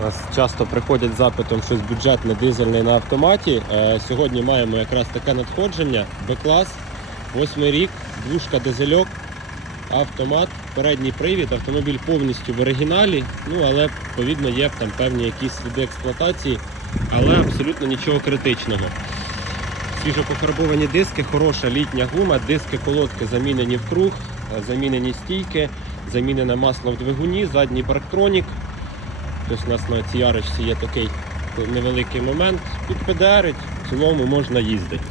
У нас часто приходять з запитом щось бюджетне, дизельне на автоматі. Е, Сьогодні маємо якраз таке надходження. Б-клас, восьмий рік, двушка дизельок, автомат, передній привід, автомобіль повністю в оригіналі. Ну але відповідно є там певні якісь сліди експлуатації, але абсолютно нічого критичного. Свіжо пофарбовані диски, хороша літня гума, диски колодки замінені в круг, е, замінені стійки, замінене масло в двигуні, задній парктронік. Тобто у нас на цій арочці є такий невеликий момент. Під ПДРить, в цілому можна їздити.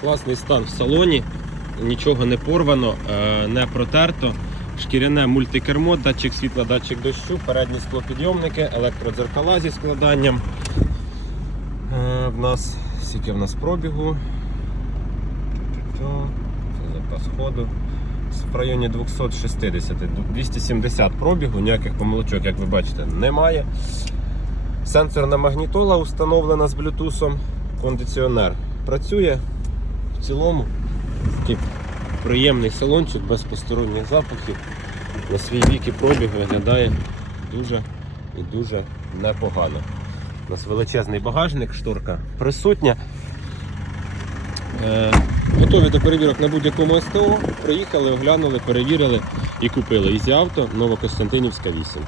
Класний стан в салоні, нічого не порвано, е, не протерто. Шкіряне мультикермо, датчик світла, датчик дощу, передні склопідйомники, електродзеркала зі складанням. Е, В нас скільки в нас пробігу. Це запас ходу. В районі 260, 270 пробігу, ніяких помилочок, як ви бачите, немає. Сенсорна магнітола установлена з блютусом. Кондиціонер працює в цілому. Такий приємний салончик без посторонніх запахів. На свій вік і пробіг виглядає дуже і дуже непогано. У нас величезний багажник, шторка присутня. Е, готові до перевірок на будь-якому СТО. Приїхали, оглянули, перевірили і купили. Ізі авто Новокостянтинівська 8.